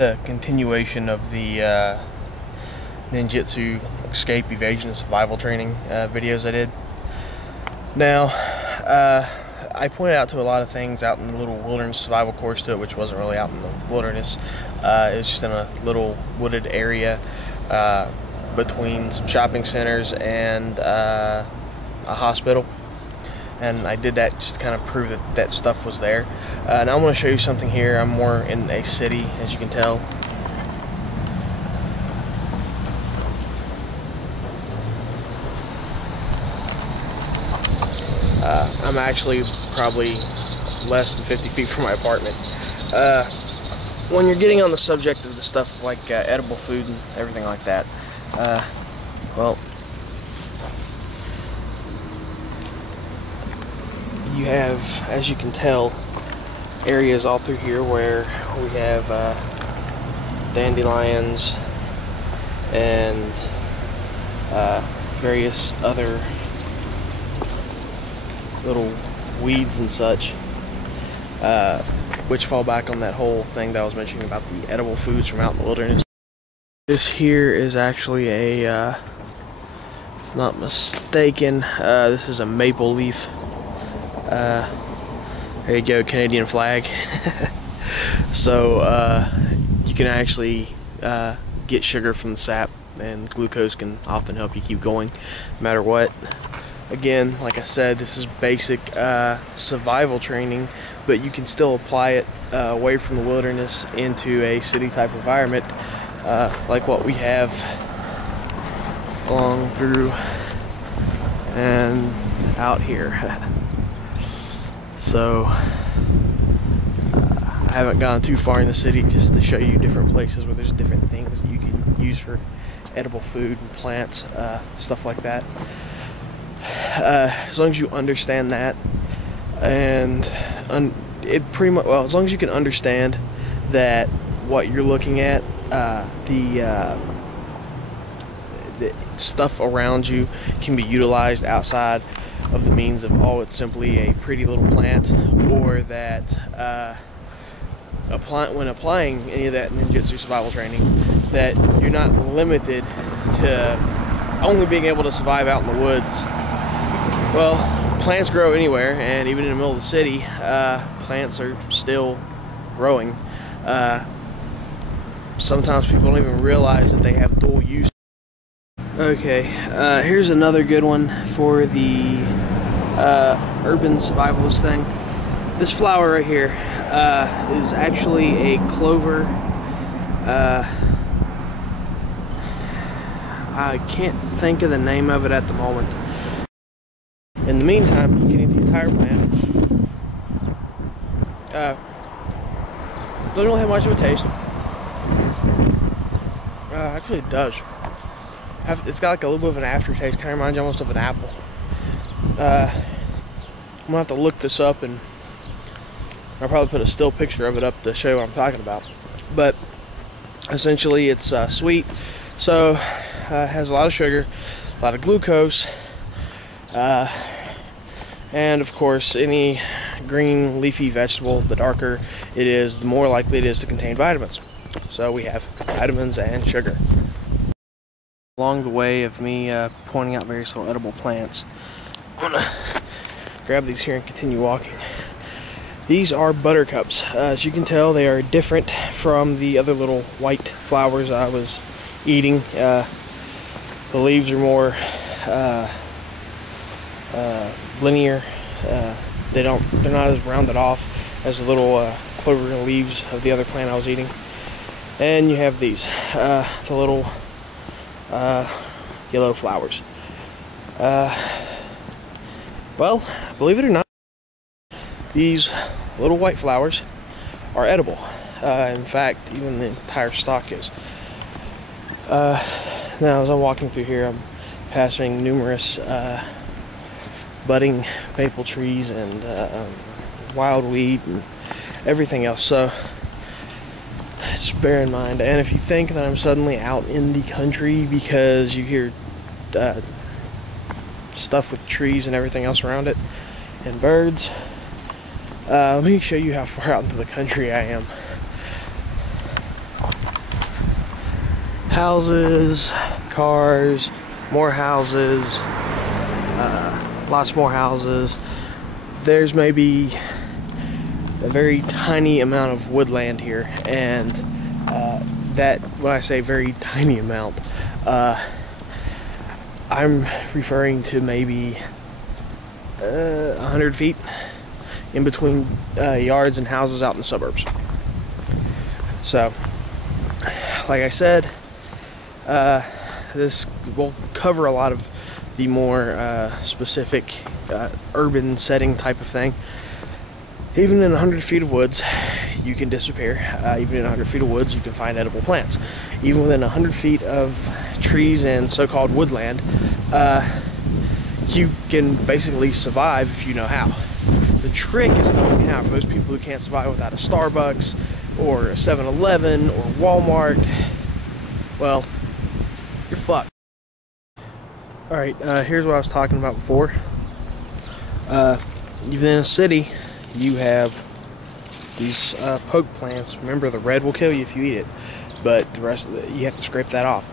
A continuation of the Ninjitsu escape, evasion, and survival training videos I did. Now, I pointed out to a lot of things out in the little wilderness survival course to it, which wasn't really out in the wilderness. It was just in a little wooded area between some shopping centers and a hospital. And I did that just to kind of prove that that stuff was there. Now I'm going to show you something here. I'm more in a city, as you can tell. I'm actually probably less than 50 feet from my apartment. When you're getting on the subject of the stuff like edible food and everything like that, well, you have, as you can tell, areas all through here where we have dandelions and various other little weeds and such, which fall back on that whole thing that I was mentioning about the edible foods from out in the wilderness. This here is actually a, if not mistaken, this is a maple leaf. There you go, Canadian flag. So you can actually get sugar from the sap, and glucose can often help you keep going no matter what. Again, like I said, this is basic survival training, but you can still apply it away from the wilderness into a city type environment, like what we have along through and out here. So I haven't gone too far in the city, just to show you different places where there's different things that you can use for edible food and plants, stuff like that. As long as you understand that, and it pretty much, well, as long as you can understand that what you're looking at, the stuff around you can be utilized outside of the means of, oh, it's simply a pretty little plant, or that when applying any of that ninjitsu survival training, that you're not limited to only being able to survive out in the woods. Well, plants grow anywhere, and even in the middle of the city, plants are still growing. Sometimes people don't even realize that they have dual use. Okay, here's another good one for the urban survivalist thing. This flower right here is actually a clover. I can't think of the name of it at the moment. In the meantime, you can eat the entire plant. Doesn't really have much of a taste. Actually, it does. It's got like a little bit of an aftertaste. Kind of reminds you almost of an apple. I'm gonna have to look this up, and I'll probably put a still picture of it up to show you what I'm talking about. But essentially, it's sweet, so it has a lot of sugar, a lot of glucose, and of course, any green leafy vegetable, the darker it is, the more likely it is to contain vitamins. So we have vitamins and sugar. Along the way of me pointing out various little edible plants, I'm gonna grab these here and continue walking. These are buttercups. As you can tell, they are different from the other little white flowers I was eating. The leaves are more linear. They're not as rounded off as the little clover leaves of the other plant I was eating. And you have these, the little yellow flowers. Well, believe it or not, these little white flowers are edible. In fact, even the entire stalk is. Now, as I'm walking through here, I'm passing numerous budding maple trees and wild weed and everything else. So just bear in mind. And if you think that I'm suddenly out in the country because you hear stuff with trees and everything else around it and birds, let me show you how far out into the country I am. houses, cars, more houses, lots more houses. There's maybe a very tiny amount of woodland here, and that, when I say very tiny amount, I'm referring to maybe 100 feet in between yards and houses out in the suburbs. So, like I said, this will cover a lot of the more specific urban setting type of thing. Even in 100 feet of woods, you can disappear. Even in 100 feet of woods, you can find edible plants. Even within 100 feet of trees and so-called woodland, you can basically survive if you know how. The trick is knowing how. For those people who can't survive without a Starbucks or a 7-Eleven or Walmart, well, you're fucked. Alright, here's what I was talking about before. Even in a city, you have these poke plants. Remember, the red will kill you if you eat it, but the rest of it, you have to scrape that off.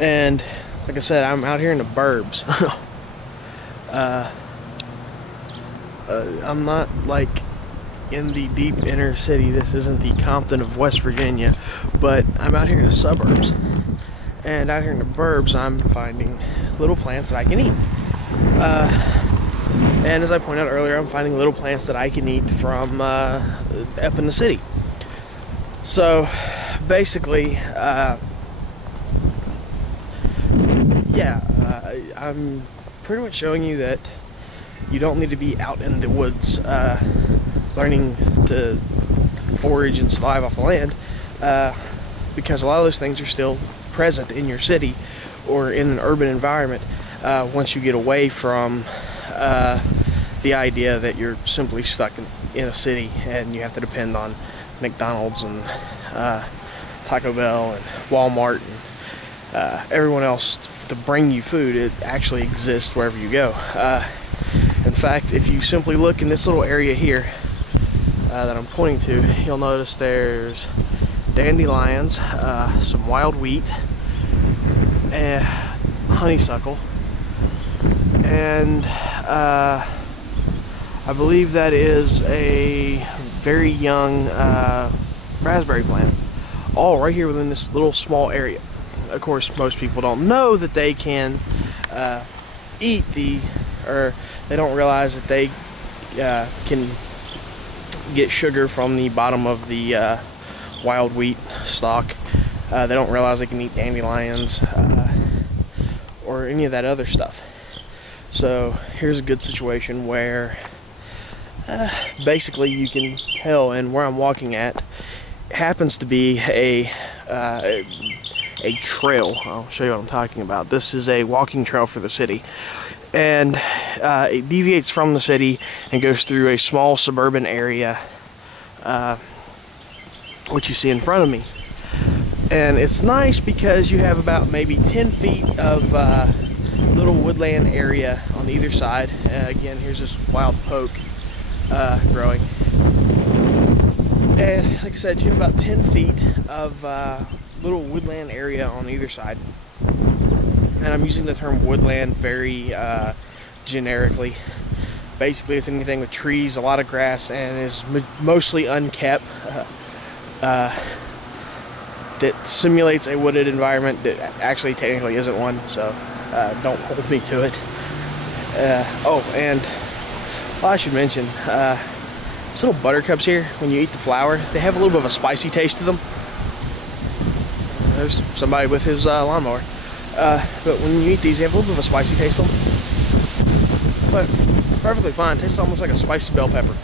And like I said, I'm out here in the burbs. I'm not like in the deep inner city. This isn't the Compton of West Virginia, but I'm out here in the suburbs. And out here in the burbs, I'm finding little plants that I can eat. And as I pointed out earlier, I'm finding little plants that I can eat from up in the city. So basically, I'm pretty much showing you that you don't need to be out in the woods learning to forage and survive off the land, because a lot of those things are still present in your city or in an urban environment once you get away from the idea that you're simply stuck in a city and you have to depend on McDonald's and Taco Bell and Walmart and everyone else to bring you food. It actually exists wherever you go. In fact, if you simply look in this little area here that I'm pointing to, you'll notice there's dandelions, some wild wheat, and honeysuckle, and I believe that is a very young raspberry plant, all right here within this little small area. Of course, most people don't know that they can eat or they don't realize that they can get sugar from the bottom of the wild wheat stalk. They don't realize they can eat dandelions or any of that other stuff. So here's a good situation where basically you can tell, and where I'm walking at happens to be a trail. I'll show you what I'm talking about. This is a walking trail for the city, and it deviates from the city and goes through a small suburban area, which you see in front of me. And it's nice because you have about maybe 10 feet of little woodland area on either side. Again, here's this wild poke growing. And like I said, you have about 10 feet of little woodland area on either side. And I'm using the term woodland very generically. Basically, it's anything with trees, a lot of grass, and is mostly unkept. That simulates a wooded environment that actually technically isn't one, so don't hold me to it. I should mention, these little buttercups here, when you eat the flower, they have a little bit of a spicy taste to them. There's somebody with his lawnmower. But when you eat these, they have a little bit of a spicy taste to them. But perfectly fine. Tastes almost like a spicy bell pepper.